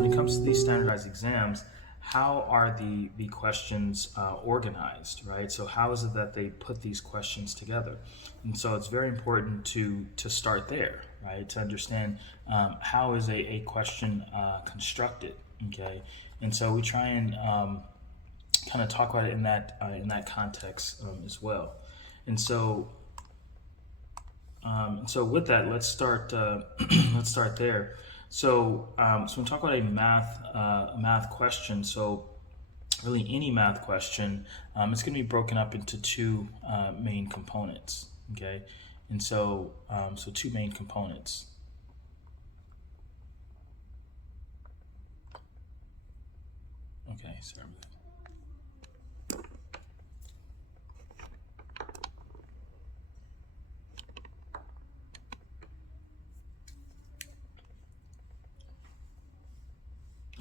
when it comes to these standardized exams, how are the questions organized, right? So how is it that they put these questions together? And so it's very important to start there, right? To understand how is a question constructed, okay? And so we try and kind of talk about it in that context as well. And so with that, let's start. Let's start there. So when we talk about a math question, so really any math question, it's going to be broken up into two main components. Okay, and so two main components. Okay, sorry about that.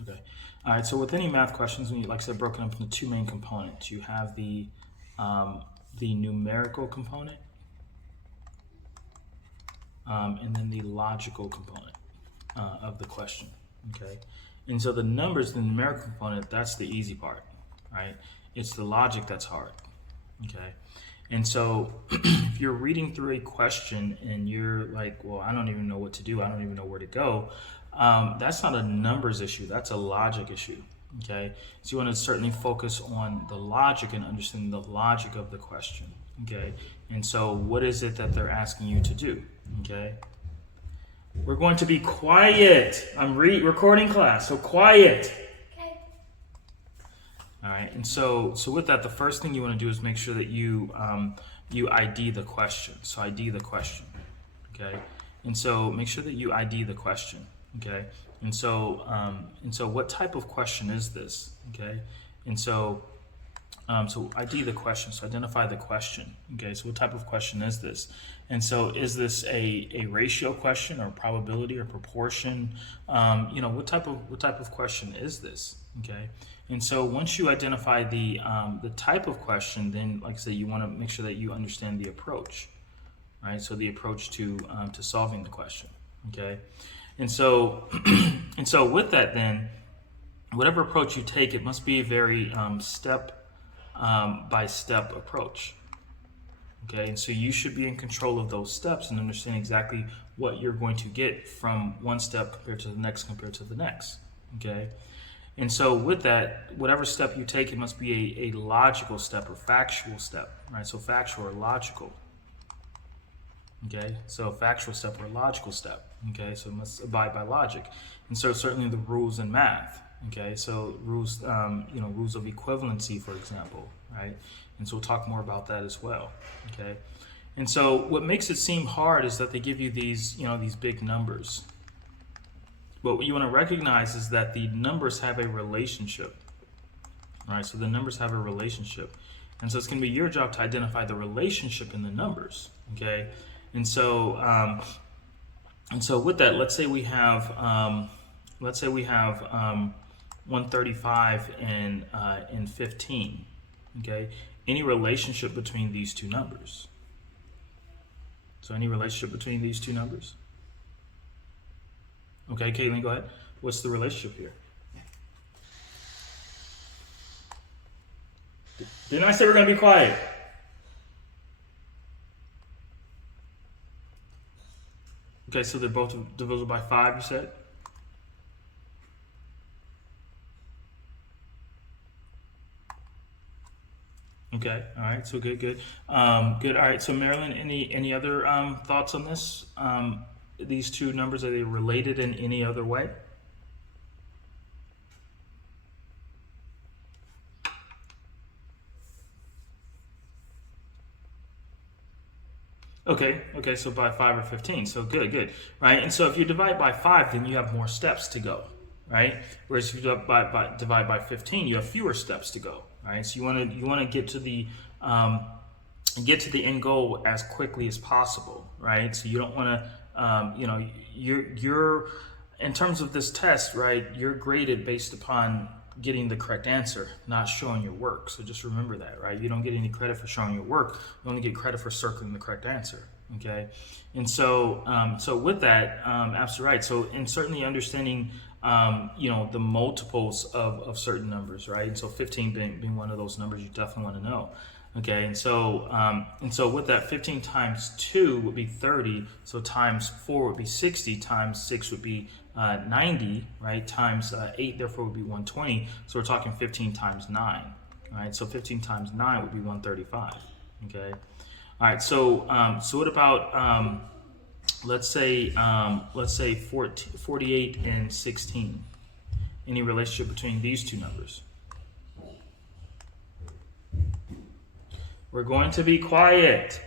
Okay. All right. So with any math questions, when you, like I said, broken up into two main components, you have the numerical component, and then the logical component of the question. Okay. And so the numbers, the numerical component, that's the easy part, right? It's the logic that's hard. Okay. And so if you're reading through a question and you're like, well, I don't even know what to do, I don't even know where to go, that's not a numbers issue, that's a logic issue. Okay, so you want to certainly focus on the logic and understanding the logic of the question. Okay, and so what is it that they're asking you to do? Okay, we're going to be quiet. I'm recording class, so quiet. Okay. All right, and so with that, the first thing you want to do is make sure that you ID the question. So ID the question. Okay, and so make sure that you ID the question. Okay, and so what type of question is this? Okay, and so ID the question. So identify the question. Okay, so what type of question is this? And so is this a ratio question or probability or proportion? What type of question is this? Okay, and so once you identify the type of question, then like I said, you want to make sure that you understand the approach, right? So the approach to solving the question. Okay. And so with that, then, whatever approach you take, it must be a very step-by-step approach. Okay, and so you should be in control of those steps and understand exactly what you're going to get from one step compared to the next, Okay, and so with that, whatever step you take, it must be a logical step or factual step, right? So factual or logical. Okay, so factual step or logical step. Okay, so it must abide by logic, and so certainly the rules in math. Okay, so rules, rules of equivalency, for example, right? And so we'll talk more about that as well. Okay, and so what makes it seem hard is that they give you these big numbers. But what you want to recognize is that the numbers have a relationship, right? So the numbers have a relationship, and so it's going to be your job to identify the relationship in the numbers. Okay. And so with that, let's say we have 135 and 15. Okay, any relationship between these two numbers? So any relationship between these two numbers? Okay, Caitlin, go ahead. What's the relationship here? Didn't I say we're going to be quiet? Okay, so they're both divisible by 5, you said? Okay, all right, so good. Good, all right, so Marilyn, any other thoughts on this? These two numbers, are they related in any other way? Okay, so by 5 or 15, so good, right? And so if you divide by 5, then you have more steps to go, right? Whereas if you divide by 15, you have fewer steps to go, right? So you want to get to the end goal as quickly as possible, right? So you don't want to, you're in terms of this test, right? You're graded based upon getting the correct answer, not showing your work. So just remember that, right? You don't get any credit for showing your work. You only get credit for circling the correct answer. Okay, and so with that, absolutely right. So, and certainly understanding the multiples of certain numbers, right? And so 15 being one of those numbers you definitely want to know. Okay, and so with that, 15 times 2 would be 30, so times 4 would be 60, times 6 would be 90, right? Times 8 therefore would be 120, so we're talking 15 times 9, right? So 15 times 9 would be 135, okay? All right, so what about, let's say 48 and 16? Any relationship between these two numbers? We're going to be quiet.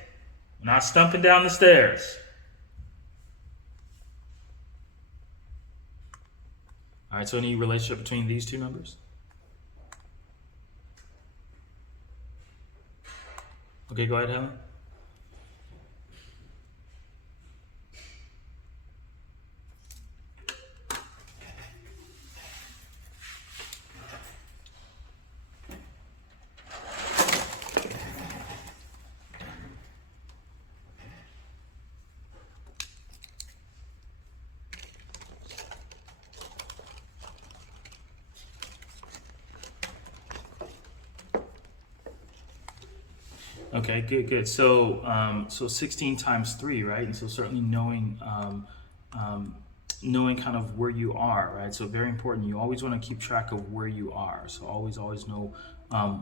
We're not stumping down the stairs. All right, so any relationship between these two numbers? Okay, go ahead, Helen. Okay, good. So 16 times 3, right? And so certainly knowing kind of where you are, right? So very important. You always want to keep track of where you are. So always know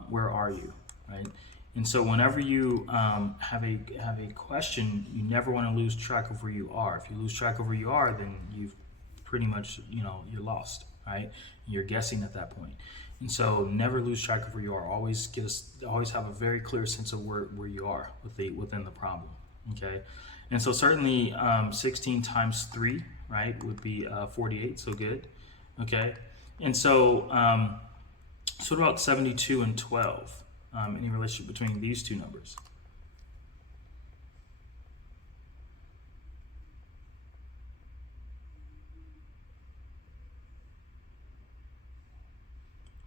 where are you, right? And so whenever you have a question, you never want to lose track of where you are. If you lose track of where you are, then you've pretty much, you're lost, right? You're guessing at that point. And so never lose track of where you are. Always have a very clear sense of where you are within the problem. Okay. And so certainly 16 times 3, right, would be 48. So good. Okay. And so what about 72 and 12? Any relationship between these two numbers?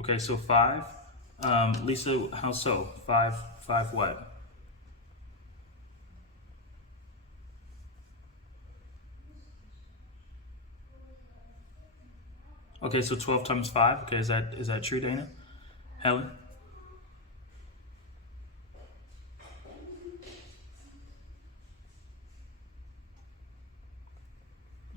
Okay, so 5. Lisa, how so? 5 what? Okay, so 12 times 5. Okay, is that true, Dana? Helen?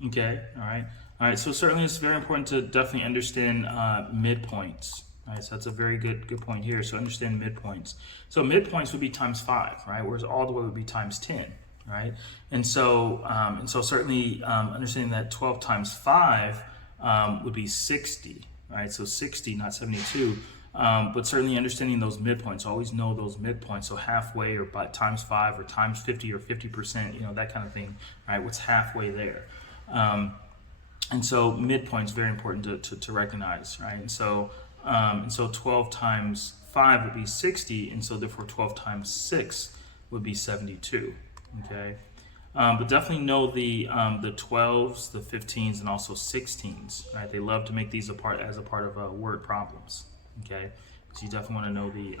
Okay, all right. All right, so certainly it's very important to definitely understand midpoints. All right, so that's a very good point here. So understand midpoints. So midpoints would be times 5, right? Whereas all the way would be times 10, right? And so certainly understanding that 12 times 5 would be 60, right? So 60, not 72. But certainly understanding those midpoints, always know those midpoints. So halfway or by times 5 or times 50 or 50%, that kind of thing, right? What's halfway there? And so midpoint's very important to recognize, right? And so 12 times 5 would be 60, and so therefore 12 times 6 would be 72. Okay, but definitely know the 12s, the 15s, and also 16s. Right? They love to make these as a part of word problems. Okay, so you definitely want to know the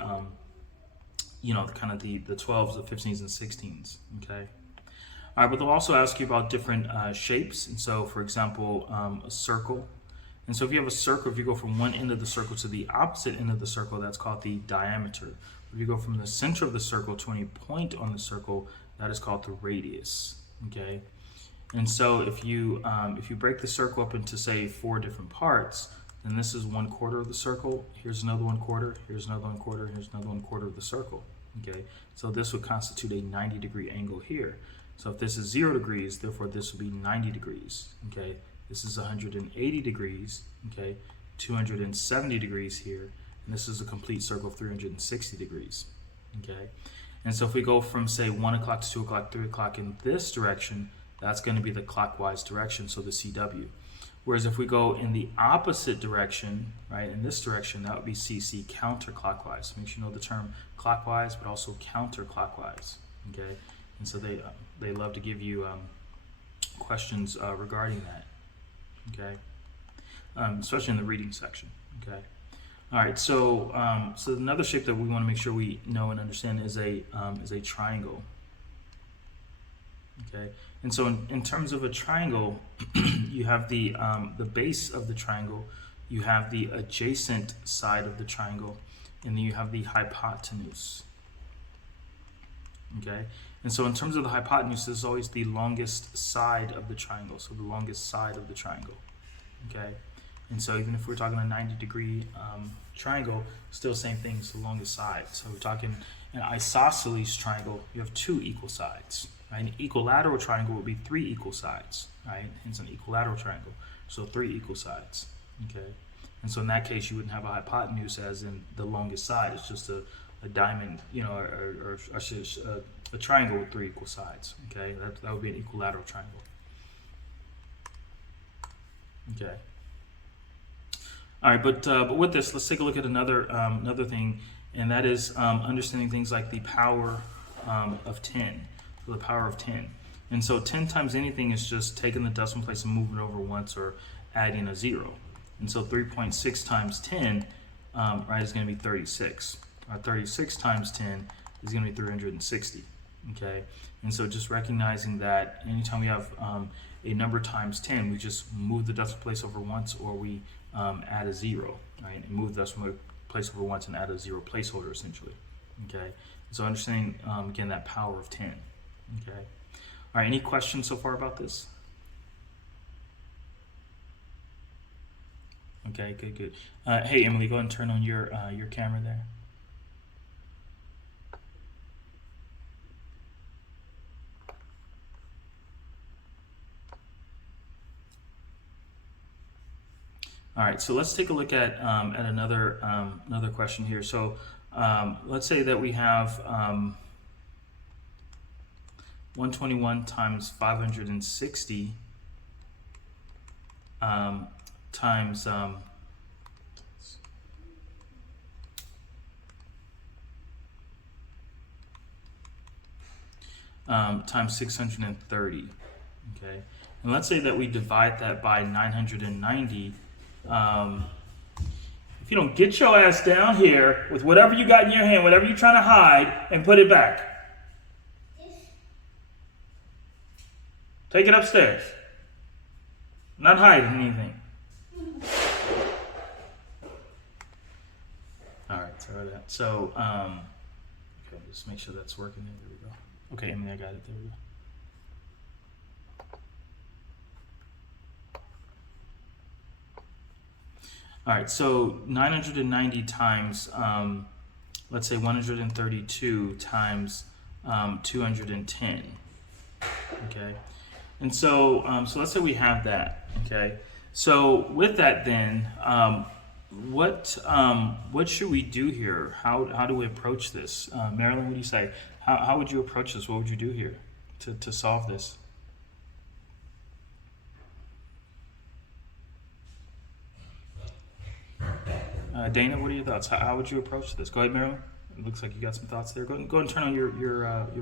kind of the 12s, the 15s, and 16s. Okay. All right, but they'll also ask you about different shapes. And so, for example, a circle. And so if you have a circle, if you go from one end of the circle to the opposite end of the circle, that's called the diameter. If you go from the center of the circle to any point on the circle, that is called the radius. Okay. And so if you break the circle up into, say, 4 different parts, then this is 1/4 of the circle. Here's another 1/4. Here's another 1/4. Here's another 1/4 of the circle. Okay. So this would constitute a 90-degree angle here. So if this is 0 degrees, therefore this would be 90 degrees, okay? This is 180 degrees, okay? 270 degrees here, and this is a complete circle of 360 degrees, okay? And so if we go from, say, 1 o'clock to 2 o'clock, 3 o'clock in this direction, that's going to be the clockwise direction, so the CW. Whereas if we go in the opposite direction, right, in this direction, that would be CC, counterclockwise. Make sure you know the term clockwise, but also counterclockwise, okay? And so they love to give you questions regarding that, okay? Especially in the reading section, okay? All right, so another shape that we want to make sure we know and understand is a triangle. Okay, and so in terms of a triangle, you have the base of the triangle, you have the adjacent side of the triangle, and then you have the hypotenuse. Okay, and so in terms of the hypotenuse, this is always the longest side of the triangle, so the longest side of the triangle. Okay, and so even if we're talking a 90-degree triangle, still same thing, it's the longest side. So we're talking an isosceles triangle, you have two equal sides. Right? An equilateral triangle would be three equal sides, right? Hence an equilateral triangle, so three equal sides. Okay, and so in that case, you wouldn't have a hypotenuse as in the longest side. It's just a diamond, you know, or a triangle with three equal sides. Okay, that would be an equilateral triangle. Okay. All right, but with this, let's take a look at another thing, and that is understanding things like the power of 10. So the power of 10. And so 10 times anything is just taking the decimal place and moving it over once or adding a 0. And so 3.6 times 10, right, is going to be 36. 36 times 10 is going to be 360. Okay, and so just recognizing that anytime we have a number times 10, we just move the decimal place over once, or we add a 0, right, and move the decimal place over once and add a 0 placeholder essentially. Okay, so understanding again that power of 10. Okay, all right. Any questions so far about this? Okay, good. Hey, Emily, go ahead and turn on your camera there. All right, so let's take a look at another question here. So let's say that we have 121 times 560 times times 630. Okay, and let's say that we divide that by 990. If you don't get your ass down here with whatever you got in your hand, whatever you're trying to hide, and put it back. Take it upstairs. I'm not hiding anything. All right, sorry about that. So, okay, just make sure that's working. There we go. Okay, Emily, I got it. There we go. All right, so 990 times, let's say 132 times 210. Okay, and so so let's say we have that. Okay, so with that, then what should we do here? How do we approach this? Marilyn, what do you say? How would you approach this? What would you do here to solve this? Dana, what are your thoughts? How would you approach this? Go ahead, Marilyn. It looks like you got some thoughts there. Go ahead and turn on your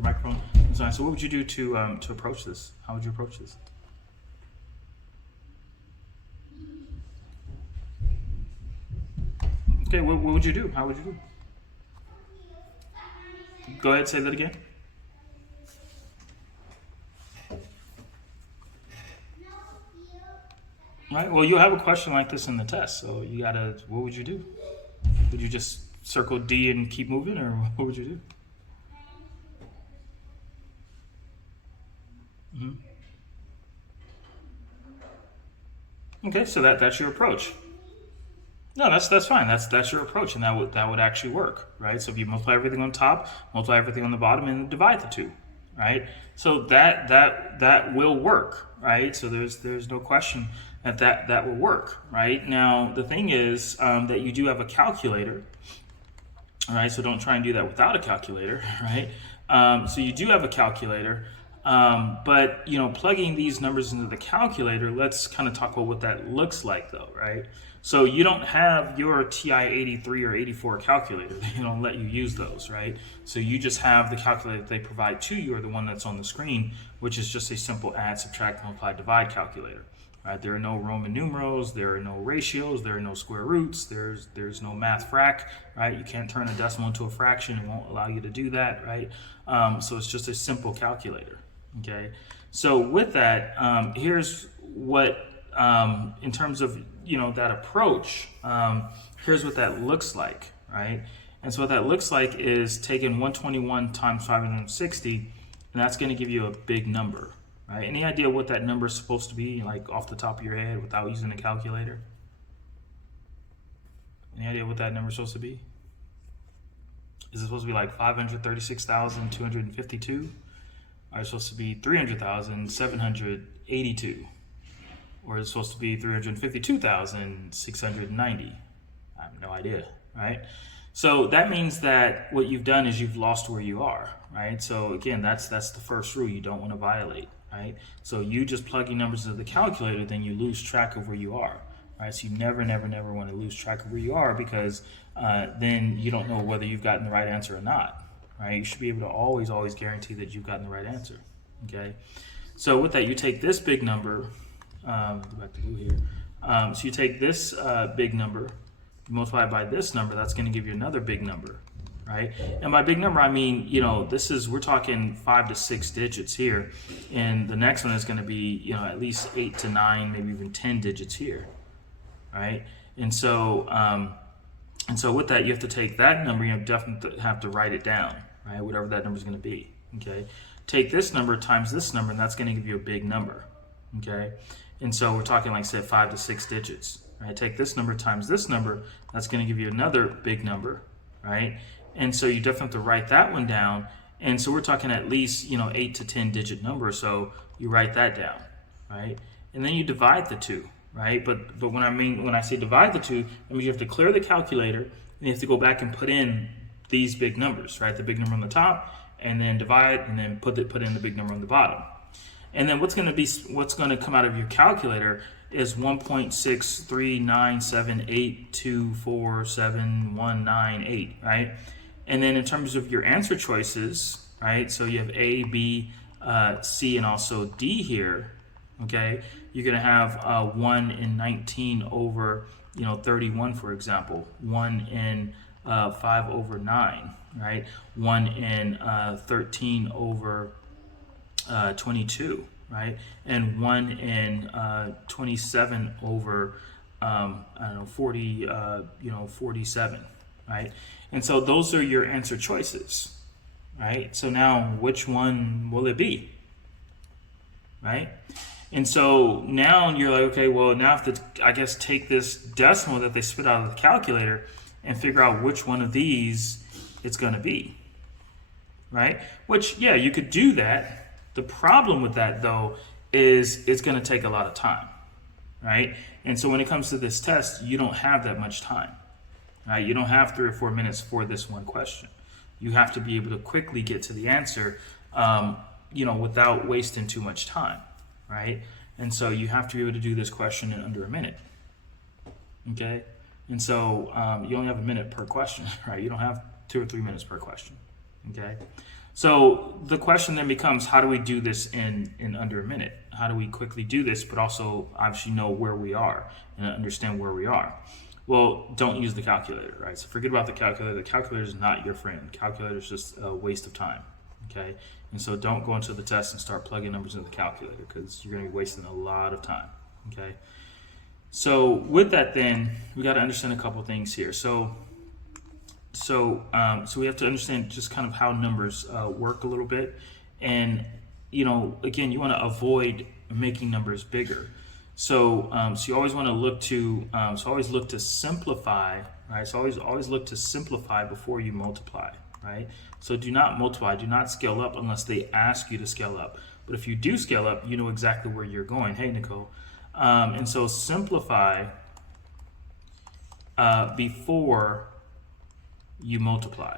microphone. So what would you do to approach this? How would you approach this? Okay, what would you do? How would you do? Go ahead, say that again. Right. Well, you'll have a question like this in the test, so you gotta. What would you do? Would you just circle D and keep moving, or what would you do? Okay, so that's your approach. No, that's fine. That's your approach, and that would actually work, right? So if you multiply everything on top, multiply everything on the bottom, and divide the two, right? So that will work, right? So there's no question that will work, right? Now the thing is that you do have a calculator, all right? So don't try and do that without a calculator, right? So you do have a calculator, but plugging these numbers into the calculator, let's kind of talk about what that looks like, though, right? So you don't have your TI 83 or 84 calculator. They don't let you use those, right? So you just have the calculator that they provide to you, or the one that's on the screen, which is just a simple add, subtract, multiply, divide calculator. Right? There are no Roman numerals, there are no ratios, there are no square roots, there's no math frac, right? You can't turn a decimal into a fraction, it won't allow you to do that, right? So it's just a simple calculator, Okay, so with that, here's what, in terms of that approach, here's what that looks like, right? And so what that looks like is taking 121 times 560, and that's going to give you a big number, right? Any idea what that number is supposed to be, like off the top of your head without using a calculator? Any idea what that number is supposed to be? Is it supposed to be like 536,252? Or is it supposed to be 300,782? Or is it supposed to be 352,690? I have no idea, right? So that means that what you've done is you've lost where you are, right? So again, that's the first rule you don't want to violate, right? So you just plugging numbers into the calculator, then you lose track of where you are, right? So you never want to lose track of where you are, because then you don't know whether you've gotten the right answer or not, right? You should be able to always guarantee that you've gotten the right answer, okay? So with that, you take this big number, go back to blue here. So you take this big number, you multiply it by this number, that's going to give you another big number, right? And by big number, I mean, we're talking 5 to 6 digits here, and the next one is going to be, at least 8 to 9, maybe even 10 digits here, right? And so with that, you have to take that number, you definitely have to write it down, right? Whatever that number is going to be, okay? Take this number times this number, and that's going to give you a big number, okay? And so we're talking, like I said, 5 to 6 digits, right? Take this number times this number, that's going to give you another big number, right? And so you definitely have to write that one down. And so we're talking at least, 8 to 10 digit number. So you write that down, right? And then you divide the two, right? But when I say divide the two, that means you have to clear the calculator and you have to go back and put in these big numbers, right? The big number on the top, and then divide, and then put in the big number on the bottom. And then what's going to come out of your calculator is 1.6397824719, right? And then in terms of your answer choices, right? So you have A, B, C, and also D here. Okay, you're going to have 1 in 19 over 31, for example. 1 in 5 over 9, right? 1 in 13 over 22, right? And 1 in 27 over 47, right? And so those are your answer choices, right? So now which one will it be, right? And so now you're like, okay, well, now I have to, I guess, take this decimal that they spit out of the calculator and figure out which one of these it's going to be, right? Which, yeah, you could do that. The problem with that, though, is it's going to take a lot of time, right? And so when it comes to this test, you don't have that much time, right? You don't have 3 or 4 minutes for this one question. You have to be able to quickly get to the answer, without wasting too much time, right? And so you have to be able to do this question in under a minute, okay? And so you only have a minute per question, right? You don't have 2 or 3 minutes per question, okay? So the question then becomes, how do we do this in under a minute? How do we quickly do this, but also obviously know where we are and understand where we are? Well, don't use the calculator, right? So forget about the calculator. The calculator is not your friend. Calculator is just a waste of time, okay? And so don't go into the test and start plugging numbers into the calculator, because you're going to be wasting a lot of time, okay? So with that, then we got to understand a couple things here. So we have to understand just kind of how numbers work a little bit, and again, you want to avoid making numbers bigger. So you always want to look to always look to simplify, right? So always look to simplify before you multiply, right? So do not multiply, do not scale up unless they ask you to scale up. But if you do scale up, you know exactly where you're going. Hey, Nicole. And so simplify before you multiply.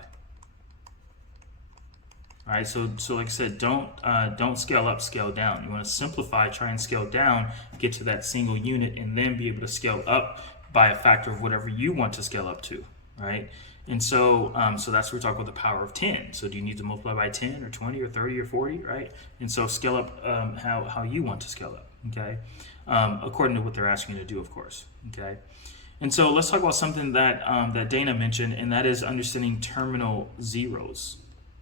All right, so like I said, don't scale up, scale down. You want to simplify, try and scale down, get to that single unit, and then be able to scale up by a factor of whatever you want to scale up to, right? And so so that's where we talk about the power of 10. So do you need to multiply by 10 or 20 or 30 or 40, right? And so scale up how you want to scale up, okay? According to what they're asking you to do, of course, okay? And so let's talk about something that that Dana mentioned, and that is understanding terminal zeros.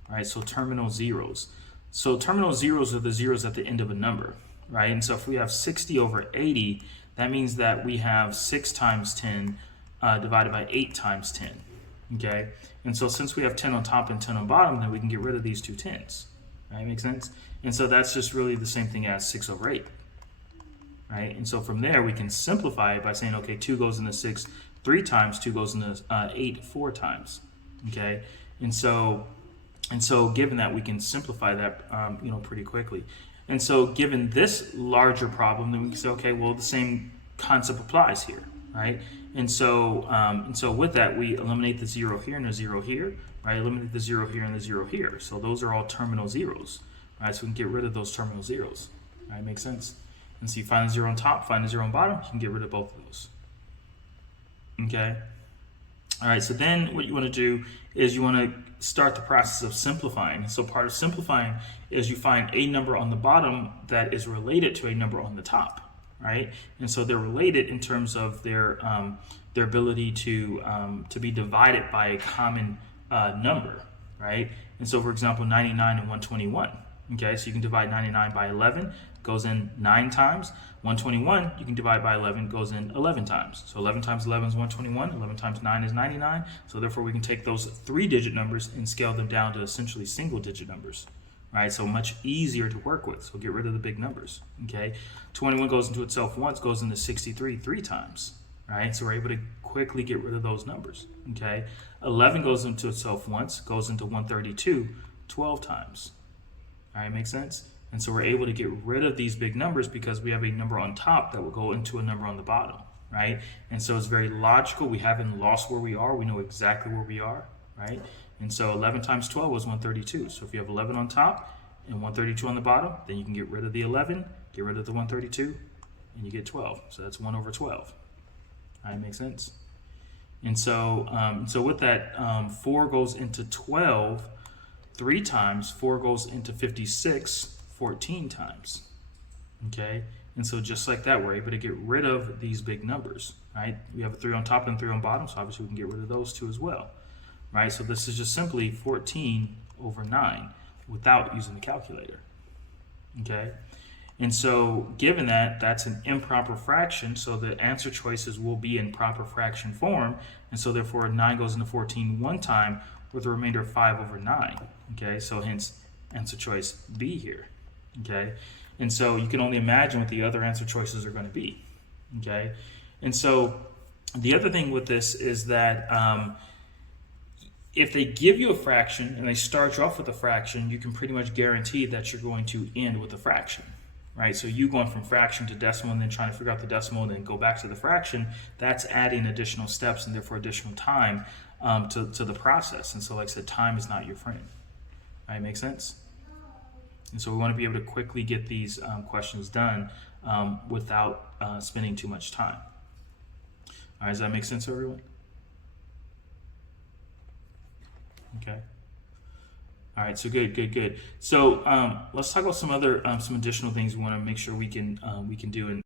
All right, so terminal zeros. So terminal zeros are the zeros at the end of a number, right? And so if we have 60 over 80, that means that we have 6 times 10 divided by 8 times 10, okay? And so since we have 10 on top and 10 on bottom, then we can get rid of these two 10s, right? Make sense? And so that's just really the same thing as 6 over 8, right? And so from there, we can simplify it by saying, okay, 2 goes into 6 3 times, 2 goes into 8 4 times, okay? And so given that, we can simplify that, pretty quickly. And so given this larger problem, then we can say, okay, well, the same concept applies here, right? And so with that, we eliminate the 0 here and the 0 here, right? Eliminate the 0 here and the 0 here. So those are all terminal zeros, right? So we can get rid of those terminal zeros, right? Makes sense? And so you find the 0 on top, find the 0 on bottom, you can get rid of both of those, okay? All right, so then what you want to do is you want to start the process of simplifying. So part of simplifying is you find a number on the bottom that is related to a number on the top, right? And so they're related in terms of their ability to be divided by a common number, right? And so, for example, 99 and 121. Okay, so you can divide 99 by 11, goes in 9 times. 121, you can divide by 11, goes in 11 times. So 11 times 11 is 121, 11 times 9 is 99. So therefore we can take those 3-digit numbers and scale them down to essentially single-digit numbers, right? So much easier to work with. So get rid of the big numbers, okay? 21 goes into itself once, goes into 63 3 times, right? So we're able to quickly get rid of those numbers, okay? 11 goes into itself once, goes into 132 12 times. All right, makes sense? And so we're able to get rid of these big numbers because we have a number on top that will go into a number on the bottom, right? And so it's very logical. We haven't lost where we are. We know exactly where we are, right? And so 11 times 12 was 132. So if you have 11 on top and 132 on the bottom, then you can get rid of the 11, get rid of the 132, and you get 12. So that's 1 over 12. All right, makes sense? And so, with that, 4 goes into 12 3 times, 4 goes into 56 14 times, okay? And so just like that, we're able to get rid of these big numbers, right? We have a 3 on top and 3 on bottom, so obviously we can get rid of those two as well, right? So this is just simply 14 over 9 without using the calculator, okay? And so given that, that's an improper fraction, so the answer choices will be in proper fraction form, and so therefore 9 goes into 14 one time with a remainder of 5 over 9, okay? So hence answer choice B here, okay? And so you can only imagine what the other answer choices are going to be, okay? And so the other thing with this is that if they give you a fraction and they start you off with a fraction, you can pretty much guarantee that you're going to end with a fraction, right? So you going from fraction to decimal and then trying to figure out the decimal and then go back to the fraction, that's adding additional steps and therefore additional time to the process. And so like I said, time is not your friend. All right, make sense? And so we want to be able to quickly get these questions done without spending too much time. All right, does that make sense to everyone? Okay. All right, so good. So let's talk about some other some additional things we want to make sure we can do.